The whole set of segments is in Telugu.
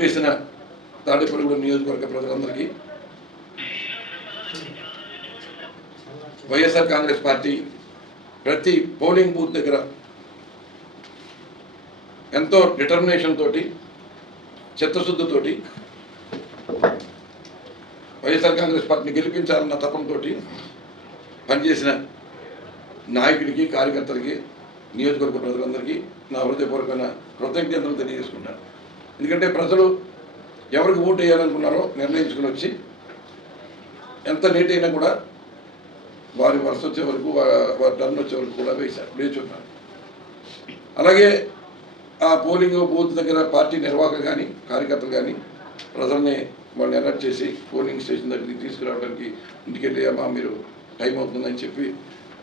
ఓటేసిన తాడేపల్లిగూడెం నియోజకవర్గ ప్రజలందరికీ వైఎస్ఆర్ కాంగ్రెస్ పార్టీ ప్రతి పోలింగ్ బూత్ దగ్గర ఎంతో డిటర్మినేషన్ తోటి చిత్తశుద్ధితోటి వైఎస్ఆర్ కాంగ్రెస్ పార్టీని గెలిపించాలన్న తపంతో పనిచేసిన నాయకుడికి కార్యకర్తలకి నియోజకవర్గ ప్రజలందరికీ నా హృదయపూర్వకమైన కృతజ్ఞతలు తెలియజేసుకుంటాను ఎందుకంటే ప్రజలు ఎవరికి ఓటు వేయాలనుకున్నారో నిర్ణయించుకుని వచ్చి ఎంత లేట్ అయినా కూడా వారి వరుస వచ్చే వరకు వారి టర్న్ వచ్చే వరకు కూడా వేశారు వేచున్నారు అలాగే ఆ పోలింగ్ బూత్ దగ్గర పార్టీ నిర్వాహకులు కానీ కార్యకర్తలు కానీ ప్రజల్ని వాళ్ళని అలర్ట్ చేసి పోలింగ్ స్టేషన్ దగ్గరికి తీసుకురావడానికి ఇంటికి వెళ్ళి మీరు టైం అవుతుందని చెప్పి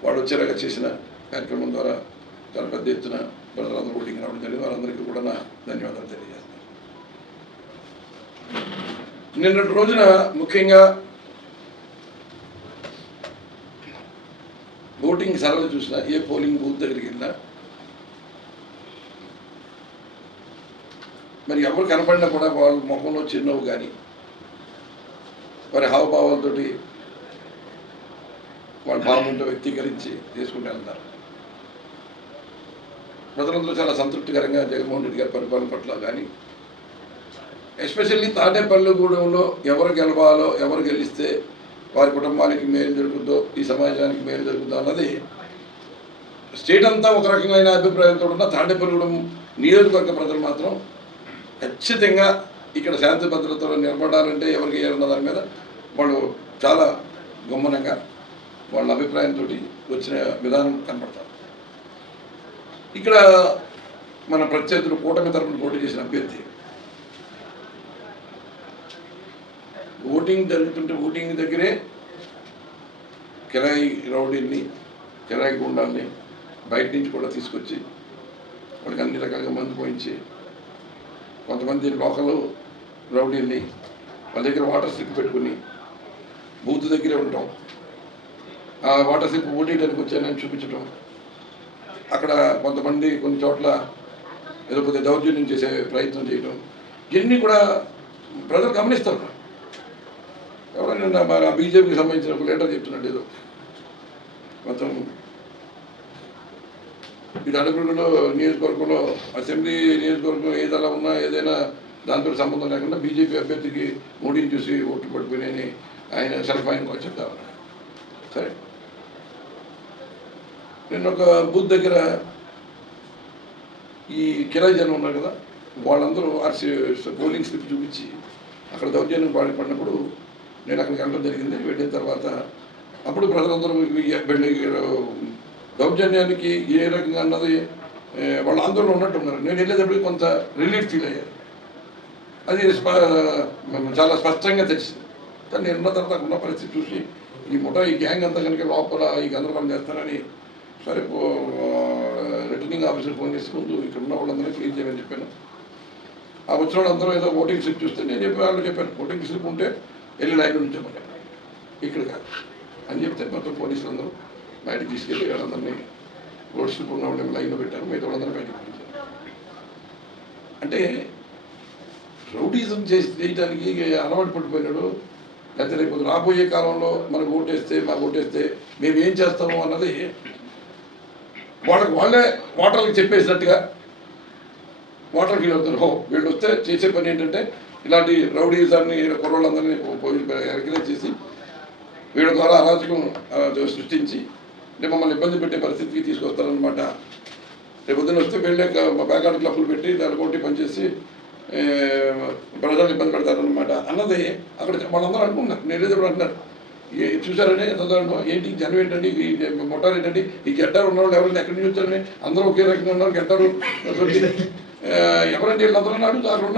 వాడు వచ్చేలాగా చేసిన కార్యక్రమం ద్వారా చాలా పెద్ద ఎత్తున ప్రజలందరూ ఓటింగ్ రావడం జరిగింది. వారందరికీ కూడా నా ధన్యవాదాలు నిన్నటి రోజున ముఖ్యంగా ఓటింగ్ సరళి చూసినా ఏ పోలింగ్ బూత్ దగ్గరికి వెళ్ళినా మరి ఎవరు కనపడినా కూడా వాళ్ళ ముఖంలో చిరునవ్వు కానీ వారి హావభావాలతోటి వాళ్ళ భావనతో వ్యక్తీకరించి తీసుకుంటూ వెళ్తారు. ప్రజలందరూ చాలా సంతృప్తికరంగా జగన్మోహన్ రెడ్డి గారి పరిపాలన పట్ల కానీ ఎస్పెషల్లీ తాడేపల్లిగూడెంలో ఎవరు గెలవాలో ఎవరు గెలిస్తే వారి కుటుంబానికి మేలు జరుగుతుందో ఈ సమాజానికి మేలు జరుగుతుందో అన్నది స్టేట్ అంతా ఒక రకమైన అభిప్రాయంతో ఉన్న తాడేపల్లిగూడెం నియోజకవర్గ ప్రజలు మాత్రం ఖచ్చితంగా ఇక్కడ శాంతి భద్రతలో నిలబడాలంటే ఎవరికి ఏమన్న దాని మీద వాళ్ళు చాలా గమ్మనంగా వాళ్ళ అభిప్రాయంతో వచ్చిన విధానం కనపడతారు. ఇక్కడ మన ప్రత్యర్థులు కూటమి తరపున పోటీ చేసిన అభ్యర్థి ఓటింగ్ జరుగుతుంటే ఓటింగ్ దగ్గరే కిరాయి రౌడీల్ని కిరాయి గుండాల్ని బయట నుంచి కూడా తీసుకొచ్చి వాళ్ళకి అన్ని రకాలుగా మందు పోయించి కొంతమంది లోకల్ రౌడీల్ని వాళ్ళ దగ్గర వాటర్ స్లిప్ పెట్టుకుని బూత్ దగ్గరే ఉంటాం. ఆ వాటర్ స్లిప్ ఓటీడానికి వచ్చానని చూపించడం అక్కడ కొంతమంది కొన్ని చోట్ల ఏదో కొద్దిగా దౌర్జన్యం చేసే ప్రయత్నం చేయడం ఇవన్నీ కూడా ప్రజలు గమనిస్తారు. ఎవరైనా ఆ బీజేపీకి సంబంధించిన ఒక లీటర్ చెప్తున్నాడు ఏదో. మొత్తం ఇది అనుకుంటులో నియోజకవర్గంలో అసెంబ్లీ నియోజకవర్గం ఏదైనా ఉన్నా ఏదైనా దాంతో సంబంధం లేకుండా బీజేపీ అభ్యర్థికి మోడీని చూసి ఓట్లు పడిపోయినాయని ఆయన సెల్ఫ్ ఆయన చెప్తా సరే. నేను ఒక బూత్ దగ్గర ఈ కిరాయి జనం ఉన్నారు కదా వాళ్ళందరూ ఆర్సీ పోలింగ్ స్లిప్ చూపించి అక్కడ దౌర్జన్యం పాడిపడినప్పుడు నేను అక్కడికి వెళ్ళడం జరిగింది. వెళ్ళిన తర్వాత అప్పుడు ప్రజలందరూ వెళ్ళి దౌర్జన్యానికి ఏ రకంగా అన్నది వాళ్ళ ఆందోళన ఉన్నట్టున్నారు నేను వెళ్ళేటప్పుడు కొంత రిలీఫ్ ఫీల్ అయ్యారు. అది స్ప- చాలా స్పష్టంగా తెలిసింది. కానీ నేను ఉన్న తర్వాత ఉన్న పరిస్థితి చూసి ఈ ముఠా ఈ గ్యాంగ్ అంతా కనుక లోపల ఈ గందరగోళం చేస్తారని సరే రిటర్నింగ్ ఆఫీసర్ ఫోన్ చేసి ముందు ఇక్కడ ఉన్న వాళ్ళందరినీ క్లీన్ చేయమని చెప్పాను. ఆ వచ్చిన వాళ్ళందరూ ఏదో ఓటింగ్ స్లిప్ చూస్తే నేను చెప్పి వాళ్ళు చెప్పాను ఓటింగ్ స్లిప్ ఉంటే వెళ్ళి నాయకుడు ఉంచామని ఇక్కడ కాదు. అని చెప్తే మొత్తం పోలీసులు అందరూ బయటకు తీసుకెళ్ళి వాళ్ళందరినీ రోడ్ స్లిప్ ఉన్న వాళ్ళని లైన్లో పెట్టారు. మిగతా వాళ్ళందరూ బయటకు పంపించారు. అంటే రౌడీజం చేసి చేయడానికి అలవాటు పడిపోయినాడు? లేకపోతే రేపు రాబోయే కాలంలో మనకు ఓటేస్తే మాకు ఓటేస్తే మేము ఏం చేస్తాము అన్నది వాళ్ళకి వాళ్ళే ఓటర్లకు చెప్పేసినట్టుగా ఓటర్కి ఫీల్ అవుతారు? హో వీళ్ళు వస్తే చేసే పని ఏంటంటే ఇలాంటి రౌడీజాన్ని కుర్రోళ్ళందరినీ ఎంకరేజ్ చేసి వీడి ద్వారా అరాచకం సృష్టించి రేపు మమ్మల్ని ఇబ్బంది పెట్టే పరిస్థితికి తీసుకొస్తారనమాట రేపు పొద్దున వస్తే వెళ్ళే బ్యాకార్డ్ క్లబ్లు పెట్టి దాని కొట్టి పనిచేసి ప్రజలు ఇబ్బంది పెడతారనమాట అన్నది అక్కడ వాళ్ళందరూ అనుకుంటున్నారు నేను ఎప్పుడు అంటున్నారు. ఏ చూసారని చదవడం ఏంటి జనం ఏంటండి? ఈ మొట్టాలు ఏంటండి? ఈ గెడ్డారు ఉన్న వాళ్ళు ఎవరైనా ఎక్కడి నుంచి వచ్చారని? అందరూ ఒకే రకంగా ఉన్నారు గెడ్డారు ఎవరంటే వీళ్ళందరూ? అడుగుతారు అక్కడ ఉన్న